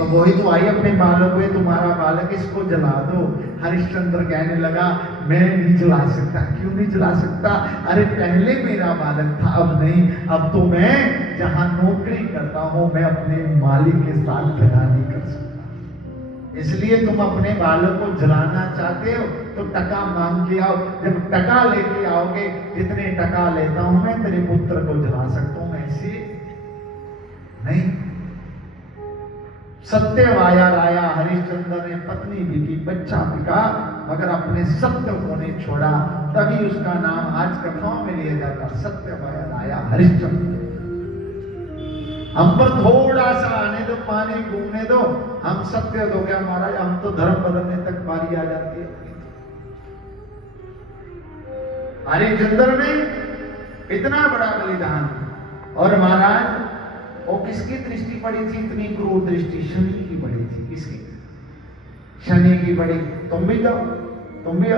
तो वही तो आई अपने बालक हुए, तुम्हारा बालक इसको जला दो। हरिश्चंद्र कहने लगा मैं नहीं जला सकता। क्यों नहीं जला सकता? अरे पहले मेरा बालक था, अब नहीं। अब तो मैं जहां नौकरी करता हूं मैं अपने मालिक के साथ झगड़ा नहीं कर सकता। इसलिए तुम अपने बालक को जलाना चाहते हो तो टका मांग के आओ। जब टका लेके आओगे, जितने टका लेता हूं मैं तेरे पुत्र को जला सकता हूं, ऐसे नहीं। सत्य वाया राया, हरिश्चंद्र ने पत्नी भी की, बच्चा बिका, मगर अपने सत्य को नहीं छोड़ा। तभी उसका नाम आज कथाओं में लिया जाता, सत्य वाया राया हरिश्चंद्र। हम पर थोड़ा सा आने दो, पानी घूमने दो, हम सत्य दो क्या महाराज, हम तो धर्म बदलने तक बारी आ जाती है। हरिश्चंद्र ने इतना बड़ा बलिदान, और महाराज वो किसकी दृष्टि पड़ी थी? इतनी क्रूर दृष्टि शनि की पड़ी थी। किसकी? शनि की पड़ी। तुम भी जाओ, तुम भी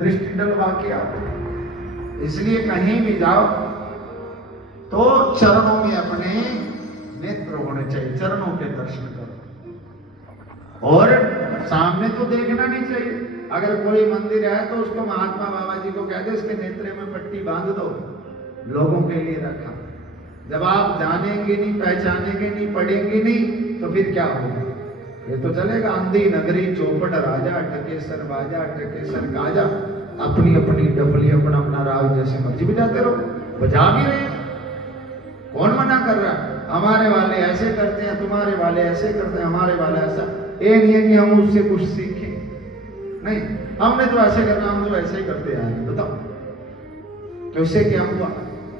दृष्टि डलवा के आओ। इसलिए कहीं भी जाओ तो चरणों में अपने नेत्र होने चाहिए, चरणों के दर्शन करो। और सामने तो देखना नहीं चाहिए। अगर कोई मंदिर है तो उसको महात्मा बाबा जी को कह दे इसके नेत्र में पट्टी बांध दो, लोगों के लिए रखा। जब आप जानेंगे नहीं, पहचानेंगे नहीं, पढ़ेंगे नहीं, तो फिर क्या होगा? ये तो चलेगा अंधी नगरी चौपट राजा, टकेसर बाजा, टकेसर गाजा, अपनी अपनी डफली अपना अपना राग जैसे मर्जी बजाते रहो। बजा भी रहे, कौन मना कर रहा है? हमारे वाले ऐसे करते हैं, तुम्हारे वाले ऐसे करते हैं, हमारे वाले ऐसा। ये नहीं है कि हम उससे कुछ सीखें, नहीं, हमने तो ऐसे करना, हम तो ऐसे ही करते आए। बताओ तो इससे क्या हुआ?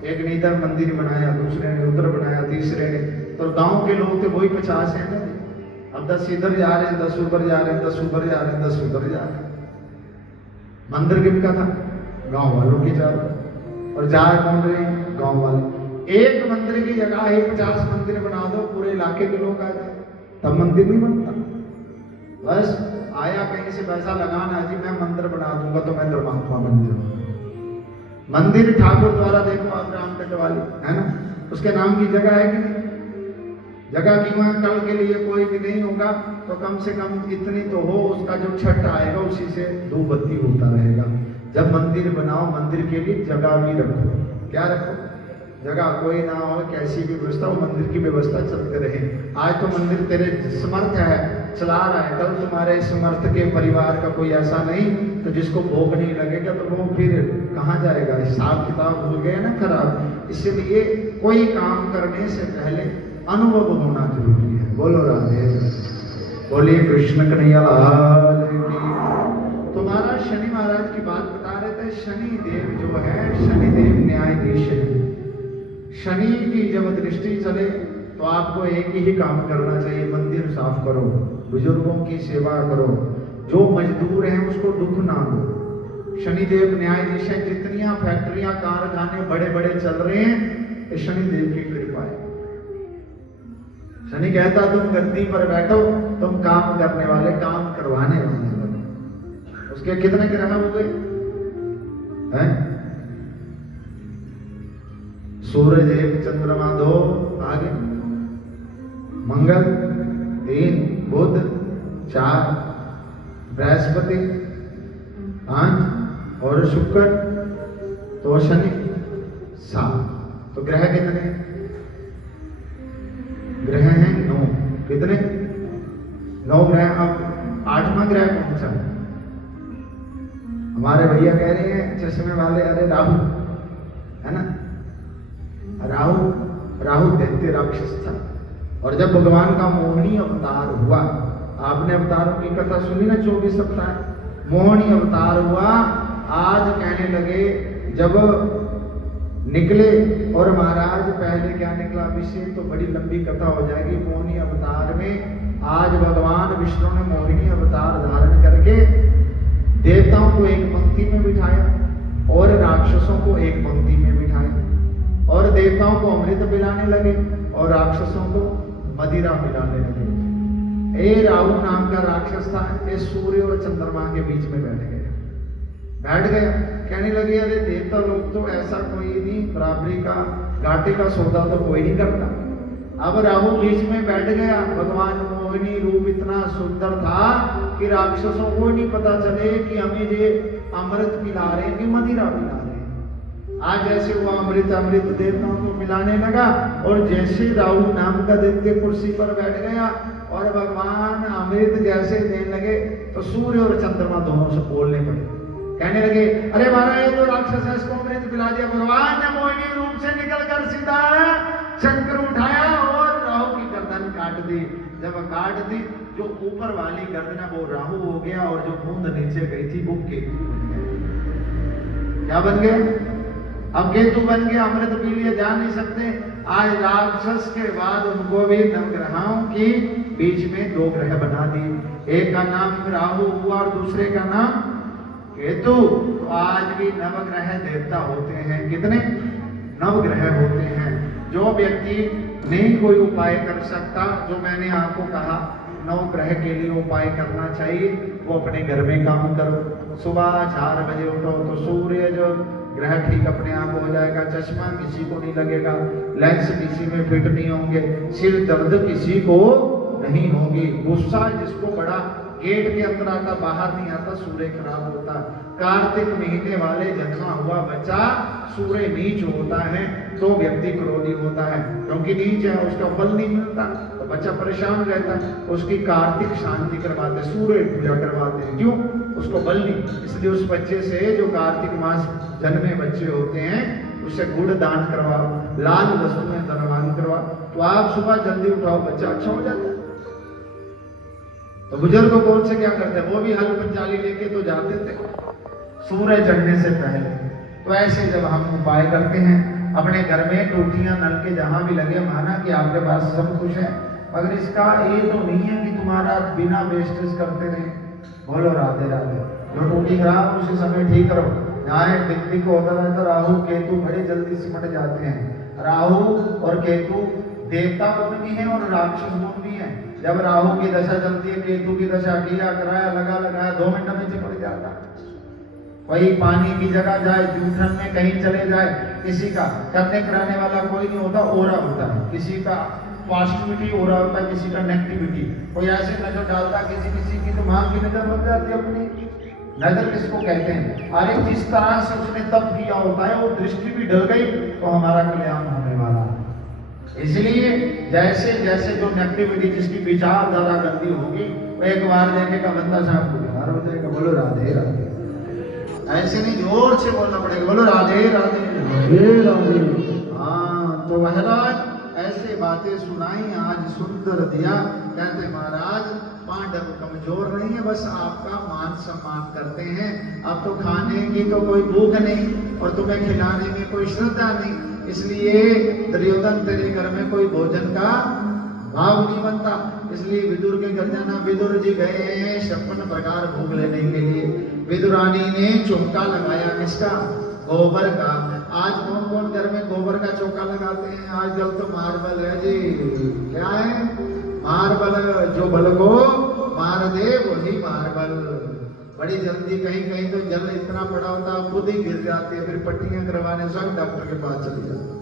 एक ने इधर मंदिर बनाया, दूसरे ने उधर बनाया, तीसरे ने, तो गांव के लोग थे वही 50 है ना। अब 10 इधर जा रहे हैं, 10 उधर जा रहे हैं, 10 उधर जा रहे हैं, 10 उधर जा रहे हैं। मंदिर किनका था? गांव वालों की जा रहे, और जा कौन रहे? गांव वाले। एक मंदिर की जगह ही 50 मंदिर बना दो, पूरे इलाके के लोग आ जाए, तब मंदिर नहीं बनता। बस आया कहीं से पैसा लगाना जी मैं मंदिर बना दूंगा तो मैं धर्मात्मा बन जाऊंगा। मंदिर ठाकुर द्वारा देखो आप राम तट वाली है ना, उसके नाम की जगह है कि नहीं? जगह की वहां कल के लिए कोई भी नहीं होगा तो कम से कम इतनी तो हो, उसका जो छठ आएगा उसी से धूप बत्ती होता रहेगा। जब मंदिर बनाओ, मंदिर के लिए जगह भी रखो। क्या रखो? जगह। कोई ना हो कैसी भी व्यवस्था हो, मंदिर की व्यवस्था चलते रहे। आज तो मंदिर तेरे समर्थ है, चला रहा है, कल तुम्हारे समर्थ के परिवार का कोई ऐसा नहीं तो जिसको भोग नहीं लगेगा तो वो फिर कहाँ जाएगा? हिसाब किताब हो गया ना खराब। इसलिए कोई काम करने से पहले अनुभव होना जरूरी है। बोलो राधे, बोलिए कृष्ण कन्हैया लाल की। तो महाराज शनि महाराज की बात बता रहे थे। शनि देव जो है, शनि देव न्यायाधीश है। शनि की जब दृष्टि चले तो आपको एक ही काम करना चाहिए, मंदिर साफ करो, बुजुर्गों की सेवा करो, जो मजदूर हैं उसको दुख ना दो। शनिदेव न्यायाधीश है। जितनियां फैक्ट्रियां कारखाने बड़े बड़े चल रहे हैं ये शनिदेव की कृपा है। शनि कहता तुम गद्दी पर बैठो, तुम काम करने वाले, काम करवाने वाले बनो। उसके कितने ग्रह हो गए हैं? सूरज 1, चंद्रमा 2, आगे मंगल 3, बुध 4, बृहस्पति 5 और शुक्र, तो शनि 7। तो ग्रह कितने? ग्रह हैं 9। कितने? 9 ग्रह। अब 8वां ग्रह कौन सा? हमारे भैया कह रहे हैं चश्मे वाले, अरे राहु है ना। राहु दैत्य राक्षस था, और जब भगवान का मोहिनी अवतार हुआ, आपने अवतारों की कथा सुनी ना, 24 अवतार मोहिनी अवतार हुआ। आज कहने लगे जब निकले, और महाराज पहले क्या निकला विषय तो बड़ी लंबी कथा हो जाएगी। मोहिनी अवतार में आज भगवान विष्णु ने मोहिनी अवतार धारण करके देवताओं को एक पंक्ति में बिठाया और राक्षसों को एक पंक्ति में बिठाया, और देवताओं को अमृत पिलाने लगे और राक्षसों को मदिरा पिलाने लगे। ए राहु नाम का राक्षस था, ये सूर्य और चंद्रमा के बीच में बैठ गया। कहने लगे अरे देवता लोग तो ऐसा कोई नहीं, बराबरी का घाटे का सौदा तो कोई नहीं करता। अब राहु बीच में बैठ गया, भगवान मोहिनी रूप इतना सुंदर था कि राक्षसों को नहीं पता चले कि हमें ये अमृत पिला रहे कि मदिरा पिला रहे। आज जैसे वो अमृत देवताओं को मिलाने लगा और जैसे राहु नाम का दैत्य कुर्सी पर बैठ गया और भगवान अमृत जैसे देने लगे तो सूर्य और चंद्रमा दोनों से बोलने पड़े, कहने लगे अरे महाराज ये तो राक्षस है, इसको अमृत पिला दिया। भगवान ने मोहिनी रूप से निकलकर सीधा चक्र उठाया और राहु की गर्दन काट दी। जब काट दी जो ऊपर वाली गर्दन है वो राहु हो गया और जो बूंद नीचे गई थी वो केतु बन गया। क्या बन गया? अब केतु बन गया, अमृत पी लिए, जा नहीं सकते। आज राक्षस के बाद उनको भी नवग्रहों की बीच में दो ग्रह बना दिए, एक का नाम राहु हुआ और दूसरे का नाम केतु। तो आज भी नवग्रह देवता होते हैं। कितने नवग्रह होते हैं? जो व्यक्ति नहीं कोई उपाय कर सकता, जो मैंने आपको कहा नवग्रह के लिए उपाय करना चाहिए, वो अपने घर में काम करो। सुबह 4 बजे उठो तो सूर्य जो ग्रह ठीक अपने आप हो जाएगा, चश्मा किसी को नहीं लगेगा, लेंस किसी में फिट नहीं होंगे, सिर दर्द किसी को नहीं होगी, गुस्सा जिसको बड़ा गेट के अंदर आता बाहर नहीं आता, सूर्य खराब होता। कार्तिक महीने वाले जन्मा हुआ बच्चा सूर्य नीच होता है तो व्यक्ति क्रोधी होता है, क्योंकि नीच है उसका फल नहीं मिलता तो बच्चा परेशान रहता है। उसकी कार्तिक शांति करवाते, सूर्य पूजा करवाते हैं, क्यों? उसको बल नहीं। इसलिए उस बच्चे से जो कार्तिक मास जन्मे बच्चे होते हैं उससे गुड़ दान करवाओ, लाल वस्तुएं दान करवाओ, तो आप सुबह जल्दी उठाओ, बच्चा अच्छा हो जाता है। तो बुजुर्ग कौन से क्या करते हैं? वो भी हल पंचाली लेके तो जाते थे सूर्य चढ़ने से पहले। तो ऐसे जब हम उपाय करते हैं अपने घर में टूटियां नलके जहां भी लगे, माना कि आपके पास सब कुछ है, मगर इसका ये तो नहीं है कि तुम्हारा बिना वेस्टेज करते रहे। बोलो राधे राधे। जो टूटी खराब उसी समय ठीक करो। यहाँ दिक्कत को होता रहता, राहु केतु बड़े जल्दी सिमट जाते हैं। राहु और केतु देवता गुण भी है और राक्षस गुण भी है। जब राहु की दशा चलती है, केतु की दशा किया कराया लगाया 2 मिनट में चिपट जाता है। कोई पानी की जगह जाए, जूठन में कहीं चले जाए, किसी का करने कराने वाला कोई नहीं होता, ओरा होता है, किसी का पॉजिटिविटी ओरा होता है, किसी का नेगेटिविटी। कोई ऐसे नजर डालता किसी की तो मां की नजर लग जाती है। अपनी नजर किसको कहते हैं? अरे जिस तरह से उसने तप किया होता है वो दृष्टि भी डल गई तो हमारा कल्याण होने वाला है। इसलिए जैसे जैसे जो नेगेटिविटी जिसकी विचारधारा गंदी होगी वो एक बार देखेगा बंदा साहब को बीमार हो जाएगा। बोलो राधे राधे। ऐसे नहीं, जोर से बोलना पड़ेगा, बोलो राधे राधे राधे राधे। हाँ, तो महाराज ऐसे बातें सुनाई, आज सुंदर दिया। कहते महाराज पांडव कमजोर नहीं है, बस आपका मान सम्मान करते हैं। अब तो खाने की तो कोई भूख नहीं और तुम्हें खिलाने में कोई श्रद्धा नहीं, इसलिए दुर्योधन तेरे घर में कोई भोजन का भाव नहीं बनता। इसलिए विदुर के घर जाना। विदुर जी गए हैं 56 प्रकार भोग लेने के लिए। विदुरानी ने चौका लगाया किसका? गोबर का। आज कौन कौन घर में गोबर का चौका लगाते हैं? आजकल तो मार्बल है जी। क्या है? मार्बल। जो बल को मार दे वही मार्बल। बड़ी जल्दी कहीं कहीं तो जल इतना पड़ा होता है खुद ही गिर जाती है, फिर पट्टियां करवाने सब डॉक्टर के पास चले जाते।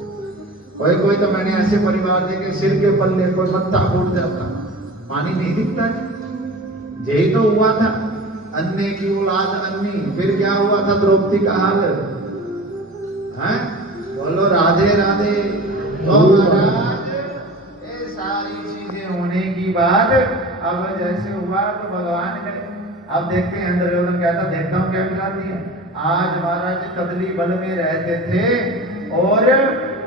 कोई कोई तो मैंने ऐसे परिवार देखे सिर के पल्ले कोई मत्था फूट जाता, पानी नहीं दिखता। यही तो हुआ था अन्य की औलाद अन्नी। फिर क्या हुआ था द्रौपदी का हाल है? बोलो राधे राधे। तो महाराज ये सारी चीजें होने की बात अब जैसे हुआ तो भगवान ने अब देखते हैं। दुर्योधन कहता देखता हूँ क्या खिलाती है। आज महाराज कदली बल में रहते थे और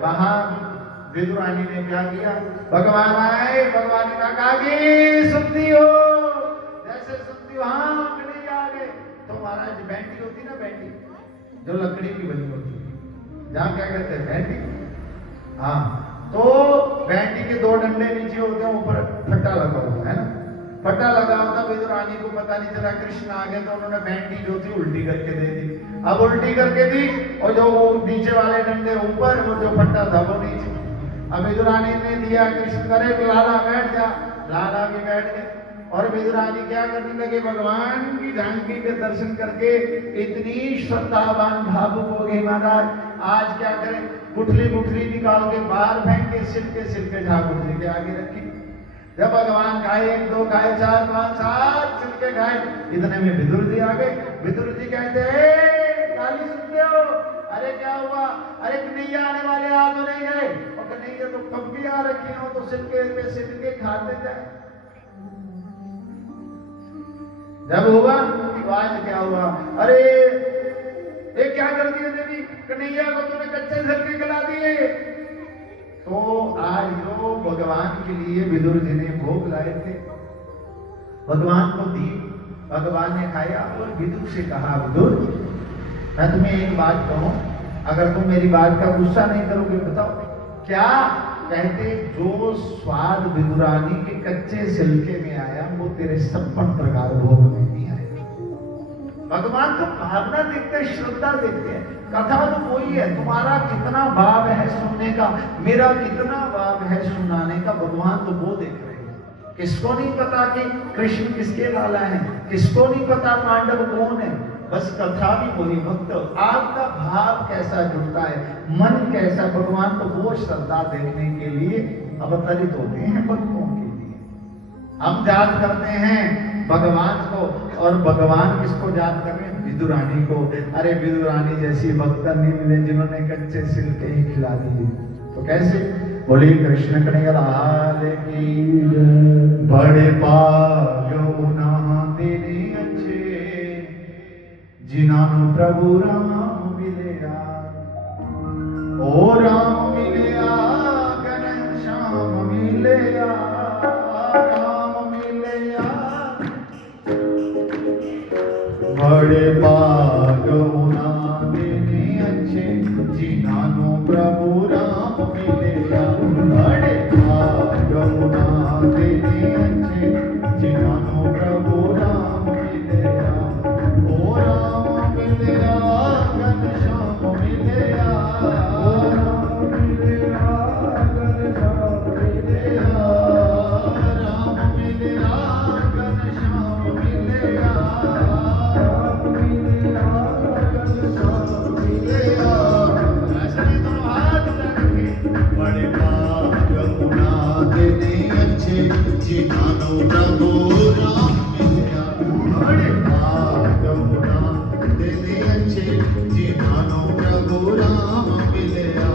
वहां विदुरानी ने क्या किया? भगवान आए, भगवान ने कहा कि सुनती हो? जैसे सुनती हो हाँ लकड़ी आ गए। तो महाराज बैंडी होती ना, बैंडी जो लकड़ी की बनी होती है, जहाँ क्या कहते हैं बैंडी। हाँ, तो बैंडी के 2 डंडे नीचे होते हैं, ऊपर फट्टा लगा होता है ना। फट्टा लगा होता, विदुरानी को पता नहीं चला कृष्ण आ गए तो उन्होंने बैंडी जो थी उल्टी करके दे दी। अब उल्टी करके दी और जो नीचे वाले डंडे ऊपर और जो फट्टा था वो नीचे। अब विदुरानी ने दिया कृष्ण करे तो लाला बैठ जा। लाला भी बैठ गए और विदुरानी क्या करने लगे? भगवान की झांकी के दर्शन करके इतनी श्रद्धावान भावुक हो गई महाराज। आज क्या करें? गुठली गुठली निकाल के बाहर फेंक के सिर के ठाकुर जी के आगे रखी। जब भगवान खाए 1 2 खाए 4 5 7 छिलके खाए, इतने में विदुर जी आ गए। विदुर जी कहते गाली सुनते हो, अरे क्या हुआ? अरे कन्हैया आने वाले आ तो नहीं गए? और कन्हैया तो कब भी आ रखे हो, तो छिलके पे छिलके खाते जाए। जब हुआ तो आज क्या हुआ? अरे ये क्या कर दिया देवी, कन्हैया को तूने कच्चे छिलके खिला दिए। तो आज जो भगवान के लिए विदुर जी ने भोग लाए थे, भगवान को दी, भगवान ने खाया और विदुर से कहा, विदुर मैं तुम्हें एक बात कहूं, अगर तुम मेरी बात का गुस्सा नहीं करोगे बताओ क्या? कहते जो स्वाद विदुरानी के कच्चे छिलके में आया वो तेरे 56 प्रकार भोग में नहीं आया। भगवान तो भावना देखते हैं, श्रद्धा देखते हैं। कथा तो वही है, तुम्हारा कितना भाव है सुनने का, मेरा कितना भाव है सुनाने का, भगवान तो वो देख रहे हैं। किसको नहीं पता कि कृष्ण किसके लाला है, किसको नहीं पता पांडव कौन है, बस कथा भी वही। भक्त आपका भाव कैसा जुड़ता है, मन कैसा, भगवान तो वो श्रद्धा देखने के लिए अवतरित होते हैं भक्तों के लिए। हम याद करते हैं भगवान को, और भगवान किसको याद कर रहे हैं? विदुरानी को। अरे विदुरानी जैसी भक्त नहीं मिले जिन्होंने कच्चे छिलके ही खिला दिए। तो कैसे? बोले कृष्ण कन्हैया लाल की, बड़े पायो ना तेरे अच्छे, जिन्होंने प्रभु राम मिलया, ओ राम मिलया घनश्याम मिलया, राम मिलया। बड़े पागो ना तेरे अच्छे, जिन्होंने प्रभु राम मिलया, बड़े पागो ना तेरे अच्छे, जिन्होंने प्रभु राम मिलया, ओ राम मिलया घनश्याम मिलया, राम मिलया घनश्याम मिलया, राम मिलया घनश्याम मिलया, राम मिलया घनश्याम मिलया। ऐसा नहीं तो हाथ रखे, बड़े पागो ना तेरे अच्छे, जिन्होंने प्रभु राम मिलया, बड़े पागो ना तेरे अच्छे, जिन्होंने प्रभु राम मिलया।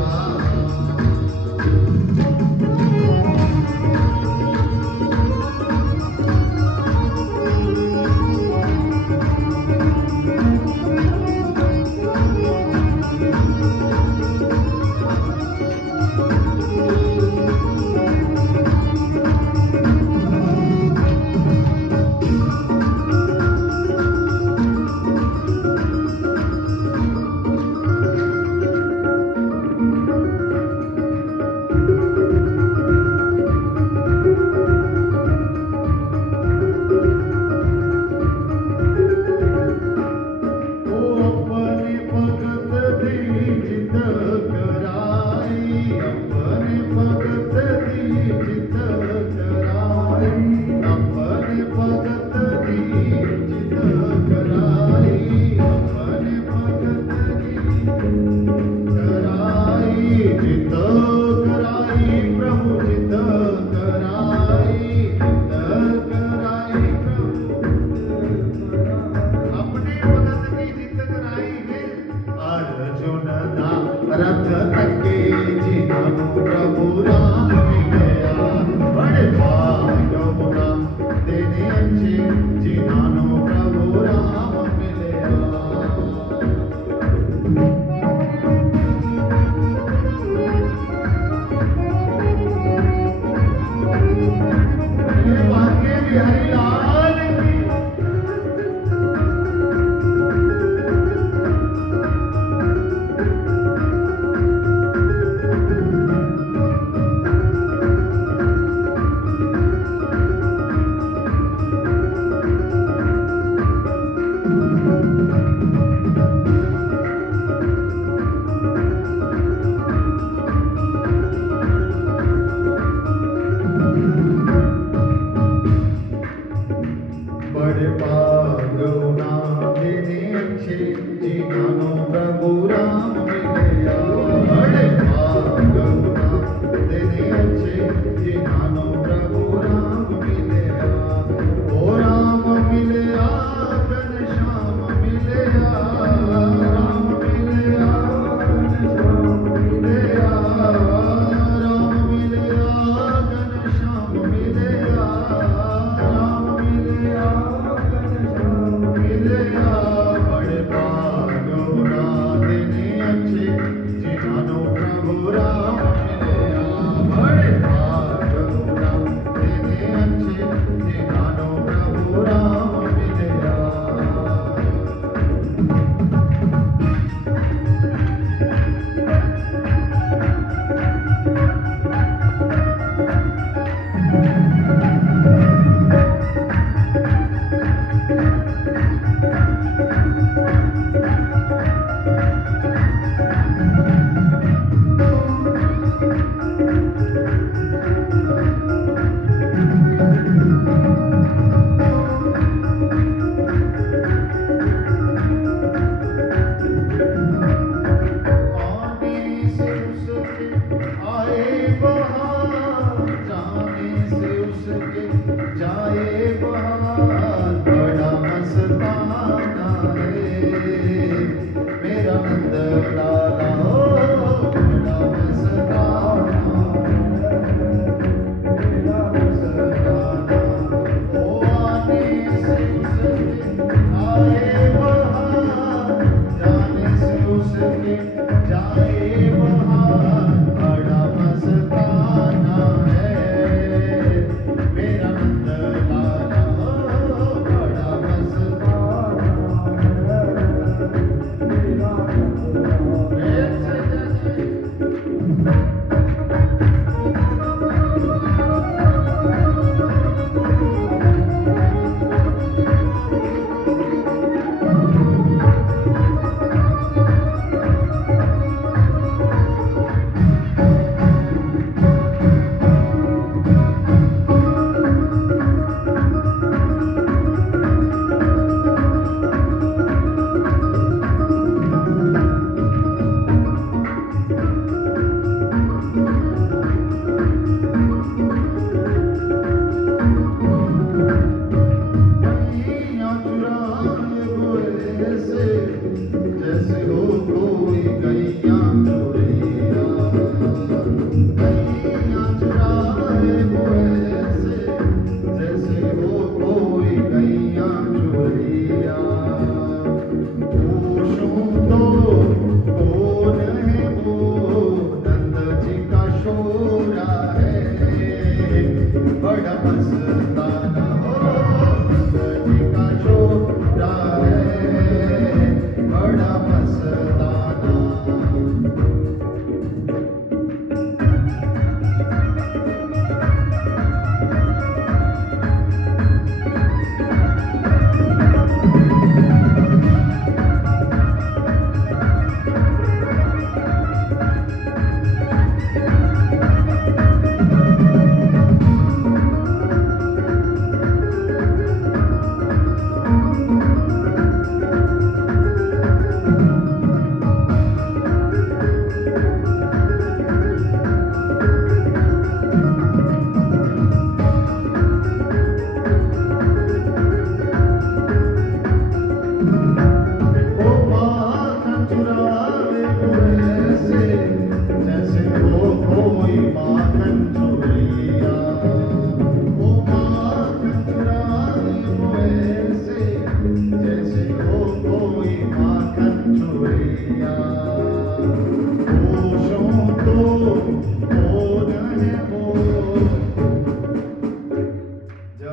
प्रभु राम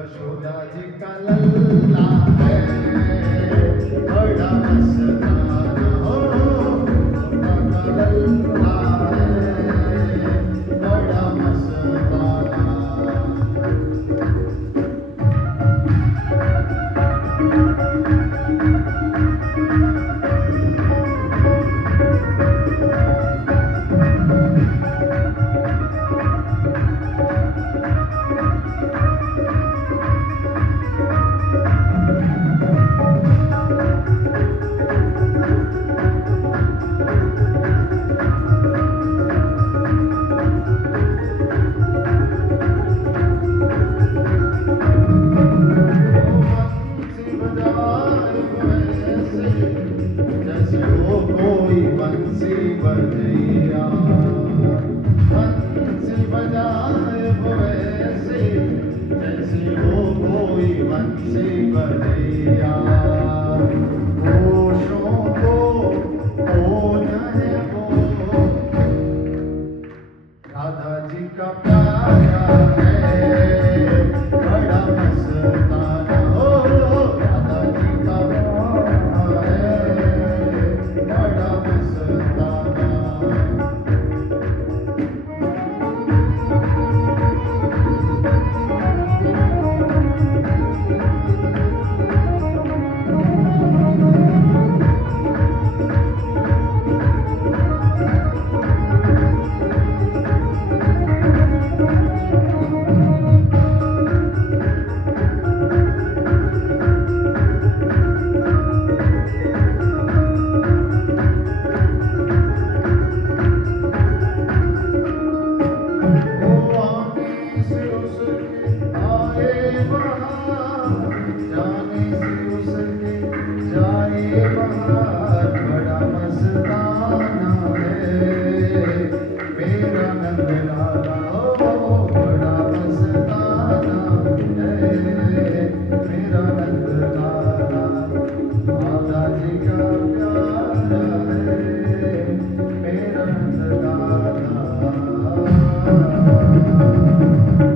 यशोदा जी का लल्ला है बड़ा मस्ताना हो, यशोदा का लल्ला है बड़ा मस्ताना। जैसे हो कोई बंसी बजैया, बंसी बजाए वैसे, जैसे हो कोई बंसी बजैया।